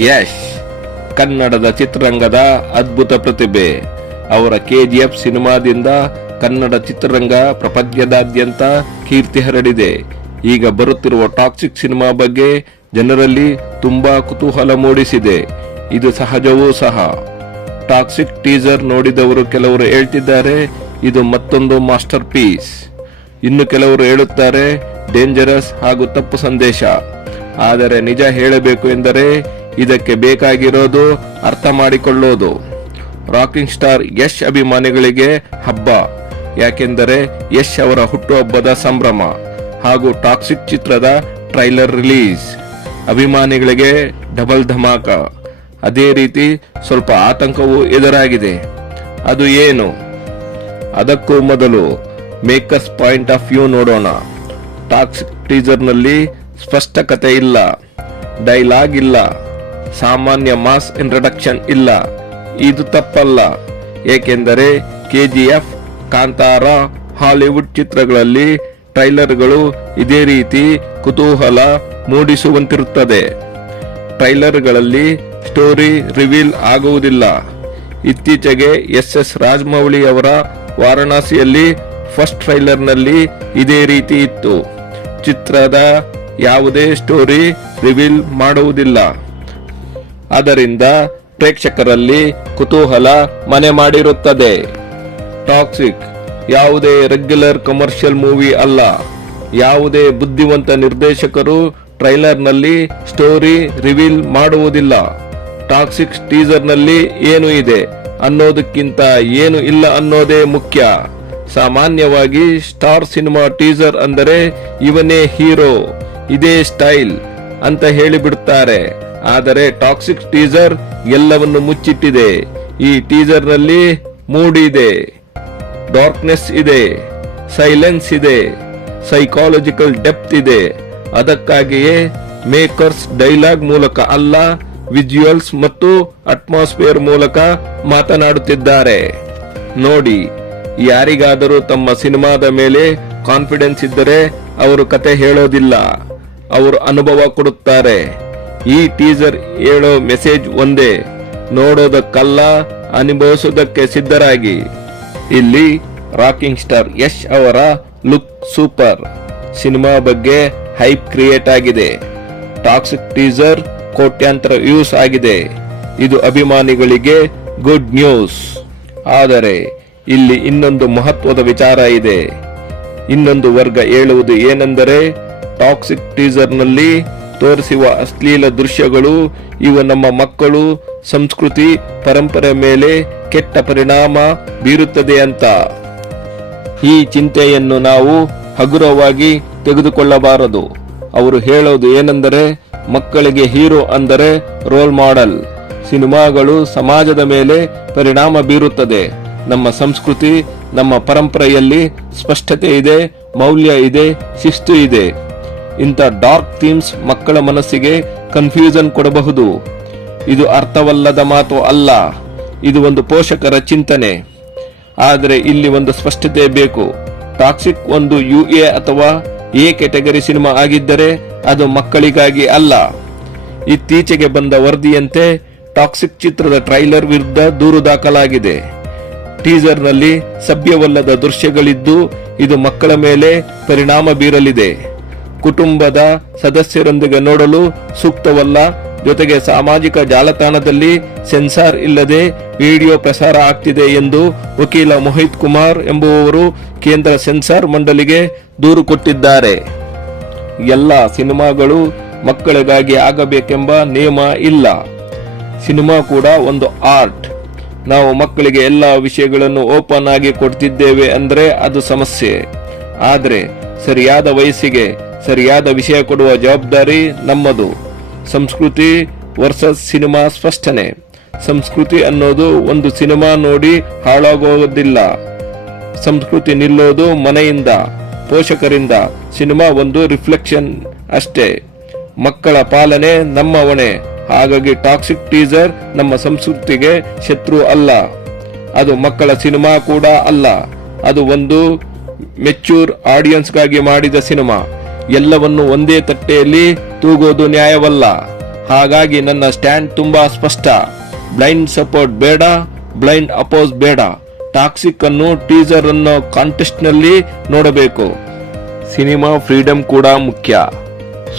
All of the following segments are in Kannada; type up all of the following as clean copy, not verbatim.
ಯಶ್ ಕನ್ನಡದ ಚಿತ್ರರಂಗದ ಅದ್ಭುತ ಪ್ರತಿಭೆ. ಅವರ ಕೆಜಿಎಫ್ ಸಿನಿಮಾದಿಂದ ಕನ್ನಡ ಚಿತ್ರರಂಗ ಪ್ರಪಂಚದಾದ್ಯಂತ ಕೀರ್ತಿ ಹರಡಿದೆ. ಈಗ ಬರುತ್ತಿರುವ ಟಾಕ್ಸಿಕ್ ಸಿನಿಮಾ ಬಗ್ಗೆ ಜನರಲ್ಲಿ ತುಂಬಾ ಕುತೂಹಲ ಮೂಡಿಸಿದೆ. ಇದು ಸಹಜವೂ ಸಹ. ಟಾಕ್ಸಿಕ್ ಟೀಸರ್ ನೋಡಿದವರು ಕೆಲವರು ಹೇಳ್ತಿದ್ದಾರೆ ಇದು ಮತ್ತೊಂದು ಮಾಸ್ಟರ್ ಪೀಸ್. ಇನ್ನು ಕೆಲವರು ಹೇಳುತ್ತಾರೆ ಡೇಂಜರಸ್ ಹಾಗೂ ತಪ್ಪು ಸಂದೇಶ. ಆದರೆ ನಿಜ ಹೇಳಬೇಕು ಎಂದರೆ ಇದಕ್ಕೆ ಬೇಕಾಗಿರೋದು ಅರ್ಥ ಮಾಡಿಕೊಳ್ಳೋದು. ರಾಕಿಂಗ್ ಸ್ಟಾರ್ ಯಶ್ ಅಭಿಮಾನಿಗಳಿಗೆ ಹಬ್ಬ. ಯಾಕೆಂದರೆ ಯಶ್ ಅವರ ಹುಟ್ಟುಹಬ್ಬದ ಸಂಭ್ರಮ ಹಾಗೂ ಟಾಕ್ಸಿಕ್ ಚಿತ್ರದ ಟ್ರೈಲರ್ ರಿಲೀಸ್ ಅಭಿಮಾನಿಗಳಿಗೆ ಡಬಲ್ ಧಮಾಕ. ಅದೇ ರೀತಿ ಸ್ವಲ್ಪ ಆತಂಕವೂ ಎದುರಾಗಿದೆ. ಅದು ಏನು? ಅದಕ್ಕೂ ಮೊದಲು ಮೇಕರ್ಸ್ ಪಾಯಿಂಟ್ ಆಫ್ ವ್ಯೂ ನೋಡೋಣ. ಟಾಕ್ಸಿಕ್ ಟೀಸರ್ನಲ್ಲಿ ಸ್ಪಷ್ಟ ಕತೆ ಇಲ್ಲ, ಡೈಲಾಗ್ ಇಲ್ಲ, ಸಾಮಾನ್ಯ ಮಾಸ್ ಇಂಟ್ರಡಕ್ಷನ್ ಇಲ್ಲ. ಇದು ತಪ್ಪಲ್ಲ, ಏಕೆಂದರೆ ಕೆಜಿಎಫ್, ಕಾಂತಾರ, ಹಾಲಿವುಡ್ ಚಿತ್ರಗಳಲ್ಲಿ ಟ್ರೈಲರ್ಗಳು ಇದೇ ರೀತಿ ಕುತೂಹಲ ಮೂಡಿಸುವಂತಿರುತ್ತದೆ. ಟ್ರೈಲರ್ಗಳಲ್ಲಿ ಸ್ಟೋರಿ ರಿವೀಲ್ ಆಗುವುದಿಲ್ಲ. ಇತ್ತೀಚೆಗೆ ಎಸ್ ರಾಜಮೌಳಿ ಅವರ ವಾರಣಾಸಿಯಲ್ಲಿ ಫಸ್ಟ್ ಟ್ರೈಲರ್ನಲ್ಲಿ ಇದೇ ರೀತಿ ಇತ್ತು. ಚಿತ್ರದ ಯಾವುದೇ ಸ್ಟೋರಿ ರಿವೀಲ್ ಮಾಡುವುದಿಲ್ಲ. ಅದರಿಂದ ಪ್ರೇಕ್ಷಕರಲ್ಲಿ ಕುತೂಹಲ ಮನೆ ಮಾಡಿರುತ್ತದೆ. ಟಾಕ್ಸಿಕ್ ಯಾವುದೇ ರೆಗ್ಯುಲರ್ ಕಮರ್ಷಿಯಲ್ ಮೂವಿ ಅಲ್ಲ. ಯಾವುದೇ ಬುದ್ಧಿವಂತ ನಿರ್ದೇಶಕರು ಟ್ರೈಲರ್ನಲ್ಲಿ ಸ್ಟೋರಿ ರಿವೀಲ್ ಮಾಡುವುದಿಲ್ಲ. ಟಾಕ್ಸಿಕ್ ಟೀಸರ್ನಲ್ಲಿ ಏನು ಇದೆ ಅನ್ನೋದಕ್ಕಿಂತ ಏನು ಇಲ್ಲ ಅನ್ನೋದೇ ಮುಖ್ಯ. ಸಾಮಾನ್ಯವಾಗಿ ಸ್ಟಾರ್ ಸಿನಿಮಾ ಟೀಸರ್ ಅಂದರೆ ಇವನೇ ಹೀರೋ, ಇದೇ ಸ್ಟೈಲ್ ಅಂತ ಹೇಳಿಬಿಡುತ್ತಾರೆ. ಆದರೆ ಟಾಕ್ಸಿಕ್ ಟೀಸರ್ ಎಲ್ಲವನ್ನು ಮುಚ್ಚಿಟ್ಟಿದೆ. ಈ ಟೀಸರ್ನಲ್ಲಿ ಮೂಡ್ ಇದೆ, ಡಾರ್ಕ್ನೆಸ್ ಇದೆ, ಸೈಲೆನ್ಸ್ ಇದೆ, ಸೈಕಾಲಜಿಕಲ್ ಡೆಪ್ತ್ ಇದೆ. ಅದಕ್ಕಾಗಿಯೇ ಮೇಕರ್ಸ್ ಡೈಲಾಗ್ ಮೂಲಕ ಅಲ್ಲ, ವಿಜುವಲ್ಸ್ ಮತ್ತು ಅಟ್ಮಾಸ್ಫಿಯರ್ ಮೂಲಕ ಮಾತನಾಡುತ್ತಿದ್ದಾರೆ. ನೋಡಿ, ಯಾರಿಗಾದರೂ ತಮ್ಮ ಸಿನಿಮಾದ ಮೇಲೆ ಕಾನ್ಫಿಡೆನ್ಸ್ ಇದ್ದರೆ ಅವರು ಕತೆ ಹೇಳೋದಿಲ್ಲ, ಅವರು ಅನುಭವ ಕೊಡುತ್ತಾರೆ. ಈ ಟೀಸರ್ ಹೇಳೋ ಮೆಸೇಜ್ ಒಂದೇ, ನೋಡೋದಕ್ಕಲ್ಲ, ಅನುಭವಿಸೋದಕ್ಕೆ ಸಿದ್ಧರಾಗಿ. ಇಲ್ಲಿ ರಾಕಿಂಗ್ ಸ್ಟಾರ್ ಯಶ್ ಅವರ ಲುಕ್ ಸೂಪರ್. ಸಿನಿಮಾ ಬಗ್ಗೆ ಹೈಪ್ ಕ್ರಿಯೇಟ್ ಆಗಿದೆ. ಟಾಕ್ಸಿಕ್ ಟೀಸರ್ ಕೋಟ್ಯಾಂತರ ವ್ಯೂಸ್ ಆಗಿದೆ. ಇದು ಅಭಿಮಾನಿಗಳಿಗೆ ಗುಡ್ ನ್ಯೂಸ್. ಆದರೆ ಇಲ್ಲಿ ಇನ್ನೊಂದು ಮಹತ್ವದ ವಿಚಾರ ಇದೆ. ಇನ್ನೊಂದು ವರ್ಗ ಹೇಳುವುದು ಏನೆಂದರೆ ಟಾಕ್ಸಿಕ್ ಟೀಸರ್ನಲ್ಲಿ ತೋರಿಸುವ ಅಶ್ಲೀಲ ದೃಶ್ಯಗಳು ಇವು ನಮ್ಮ ಮಕ್ಕಳು, ಸಂಸ್ಕೃತಿ, ಪರಂಪರೆ ಮೇಲೆ ಕೆಟ್ಟ ಪರಿಣಾಮ ಬೀರುತ್ತದೆ ಅಂತ. ಈ ಚಿಂತೆಯನ್ನು ನಾವು ಹಗುರವಾಗಿ ತೆಗೆದುಕೊಳ್ಳಬಾರದು. ಅವರು ಹೇಳೋದು ಏನೆಂದರೆ ಮಕ್ಕಳಿಗೆ ಹೀರೋ ಅಂದರೆ ರೋಲ್ ಮಾಡೆಲ್. ಸಿನಿಮಾಗಳು ಸಮಾಜದ ಮೇಲೆ ಪರಿಣಾಮ ಬೀರುತ್ತದೆ. ನಮ್ಮ ಸಂಸ್ಕೃತಿ, ನಮ್ಮ ಪರಂಪರೆಯಲ್ಲಿ ಸ್ಪಷ್ಟತೆ ಇದೆ, ಮೌಲ್ಯ ಇದೆ, ಶಿಸ್ತು ಇದೆ. ಇಂಥ ಡಾರ್ಕ್ ಥೀಮ್ಸ್ ಮಕ್ಕಳ ಮನಸ್ಸಿಗೆ ಕನ್ಫ್ಯೂಷನ್ ಕೊಡಬಹುದು. ಇದು ಅರ್ಥವಲ್ಲದ ಮಾತು ಅಲ್ಲ, ಇದು ಒಂದು ಪೋಷಕರ ಚಿಂತನೆ. ಆದರೆ ಇಲ್ಲಿ ಒಂದು ಸ್ಪಷ್ಟತೆ ಬೇಕು. ಟಾಕ್ಸಿಕ್ ಒಂದು UA ಅಥವಾ A ಕ್ಯಾಟಗರಿ ಸಿನಿಮಾ ಆಗಿದ್ದರೆ ಅದು ಮಕ್ಕಳಿಗಾಗಿ ಅಲ್ಲ. ಇತ್ತೀಚೆಗೆ ಬಂದ ವರದಿಯಂತೆ ಟಾಕ್ಸಿಕ್ ಚಿತ್ರದ ಟ್ರೈಲರ್ ವಿರುದ್ಧ ದೂರು ದಾಖಲಾಗಿದೆ. ಟೀಸರ್ನಲ್ಲಿ ಸಭ್ಯವಲ್ಲದ ದೃಶ್ಯಗಳಿದ್ದು ಇದು ಮಕ್ಕಳ ಮೇಲೆ ಪರಿಣಾಮ ಬೀರಲಿದೆ. ಕುಟುಂಬದ ಸದಸ್ಯರೊಂದಿಗೆ ನೋಡಲು ಸೂಕ್ತವಲ್ಲ. ಜೊತೆಗೆ ಸಾಮಾಜಿಕ ಜಾಲತಾಣದಲ್ಲಿ ಸೆನ್ಸಾರ್ ಇಲ್ಲದೆ ವಿಡಿಯೋ ಪ್ರಸಾರ ಆಗ್ತಿದೆ ಎಂದು ವಕೀಲ ಮೋಹಿತ್ ಕುಮಾರ್ ಎಂಬುವವರು ಕೇಂದ್ರ ಸೆನ್ಸಾರ್ ಮಂಡಳಿಗೆ ದೂರು ಕೊಟ್ಟಿದ್ದಾರೆ. ಎಲ್ಲ ಸಿನಿಮಾಗಳು ಮಕ್ಕಳಿಗಾಗಿ ಆಗಬೇಕೆಂಬ ನಿಯಮ ಇಲ್ಲ. ಸಿನಿಮಾ ಕೂಡ ಒಂದು ಆರ್ಟ್. ನಾವು ಮಕ್ಕಳಿಗೆ ಎಲ್ಲ ವಿಷಯಗಳನ್ನು ಓಪನ್ ಆಗಿ ಕೊಡ್ತಿದ್ದೇವೆ ಅಂದ್ರೆ ಅದು ಸಮಸ್ಯೆ. ಆದರೆ ಸರಿಯಾದ ವಯಸ್ಸಿಗೆ ಸರಿಯಾದ ವಿಷಯ ಕೊಡುವ ಜವಾಬ್ದಾರಿ ನಮ್ಮದು. ಸಂಸ್ಕೃತಿ ವರ್ಸಸ್ ಸಿನಿಮಾ ಸ್ಪಷ್ಟನೆ. ಸಂಸ್ಕೃತಿ ಅನ್ನೋದು ಒಂದು ಸಿನಿಮಾ ನೋಡಿ ಹಾಳಾಗೋದಿಲ್ಲ. ಸಂಸ್ಕೃತಿ ನಿಲ್ಲೋದು ಮನೆಯಿಂದ, ಪೋಷಕರಿಂದ. ಸಿನಿಮಾ ಒಂದು ರಿಫ್ಲೆಕ್ಷನ್ ಅಷ್ಟೇ. ಮಕ್ಕಳ ಪಾಲನೆ ನಮ್ಮ ಹೊಣೆ. ಹಾಗಾಗಿ ಟಾಕ್ಸಿಕ್ ಟೀಸರ್ ನಮ್ಮ ಸಂಸ್ಕೃತಿಗೆ ಶತ್ರು ಅಲ್ಲ. ಅದು ಮಕ್ಕಳ ಸಿನಿಮಾ ಕೂಡ ಅಲ್ಲ. ಅದು ಒಂದು ಮೆಚ್ಯೂರ್ ಆಡಿಯನ್ಸ್ಗಾಗಿ ಮಾಡಿದ ಸಿನಿಮಾ. ಎಲ್ಲವನ್ನು ಒಂದೇ ತಟ್ಟೆಯಲ್ಲಿ ತೂಗೋದು ನ್ಯಾಯವಲ್ಲ. ಹಾಗಾಗಿ ನನ್ನ ಸ್ಟ್ಯಾಂಡ್ ತುಂಬಾ ಸ್ಪಷ್ಟ. ಬ್ಲೈಂಡ್ ಸಪೋರ್ಟ್ ಬೇಡ, ಬ್ಲೈಂಡ್ ಅಪೋಸ್ ಬೇಡ. ಟಾಕ್ಸಿಕ್ ಅನ್ನು ಟೀಸರ್ ಅನ್ನೋ ಕಾಂಟೆಸ್ಟ್ ನಲ್ಲಿ ನೋಡಬೇಕು. ಸಿನಿಮಾ ಫ್ರೀಡಮ್ ಕೂಡ ಮುಖ್ಯ,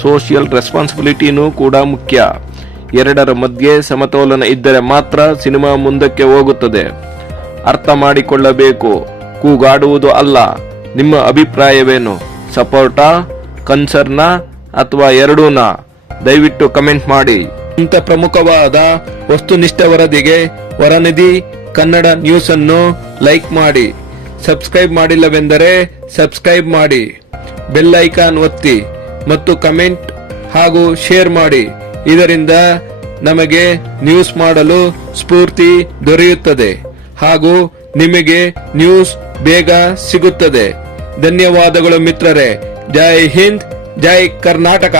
ಸೋಷಿಯಲ್ ರೆಸ್ಪಾನ್ಸಿಬಿಲಿಟಿನೂ ಕೂಡ ಮುಖ್ಯ. ಎರಡರ ಮಧ್ಯೆ ಸಮತೋಲನ ಇದ್ದರೆ ಮಾತ್ರ ಸಿನಿಮಾ ಮುಂದಕ್ಕೆ ಹೋಗುತ್ತದೆ. ಅರ್ಥ ಮಾಡಿಕೊಳ್ಳಬೇಕು, ಕೂಗಾಡುವುದು ಅಲ್ಲ. ನಿಮ್ಮ ಅಭಿಪ್ರಾಯವೇನು? ಸಪೋರ್ಟಾ, ಕನ್ಸರ್ನಾ ಅಥವಾ ಎರಡೂನಾ? ದಯವಿಟ್ಟು ಕಮೆಂಟ್ ಮಾಡಿ. ಇಂಥ ಪ್ರಮುಖವಾದ ವಸ್ತುನಿಷ್ಠ ವರದಿಗೆ ವರನಿಧಿ ಕನ್ನಡ ನ್ಯೂಸ್ ಅನ್ನು ಲೈಕ್ ಮಾಡಿ. ಸಬ್ಸ್ಕ್ರೈಬ್ ಮಾಡಿಲ್ಲವೆಂದರೆ ಸಬ್ಸ್ಕ್ರೈಬ್ ಮಾಡಿ, ಬೆಲ್ ಐಕಾನ್ ಒತ್ತಿ ಮತ್ತು ಕಮೆಂಟ್ ಹಾಗೂ ಶೇರ್ ಮಾಡಿ. ಇದರಿಂದ ನಮಗೆ ನ್ಯೂಸ್ ಮಾಡಲು ಸ್ಫೂರ್ತಿ ದೊರೆಯುತ್ತದೆ ಹಾಗೂ ನಿಮಗೆ ನ್ಯೂಸ್ ಬೇಗ ಸಿಗುತ್ತದೆ. ಧನ್ಯವಾದಗಳು ಮಿತ್ರರೇ. ಜೈ ಹಿಂದ್, ಜೈ ಕರ್ನಾಟಕ.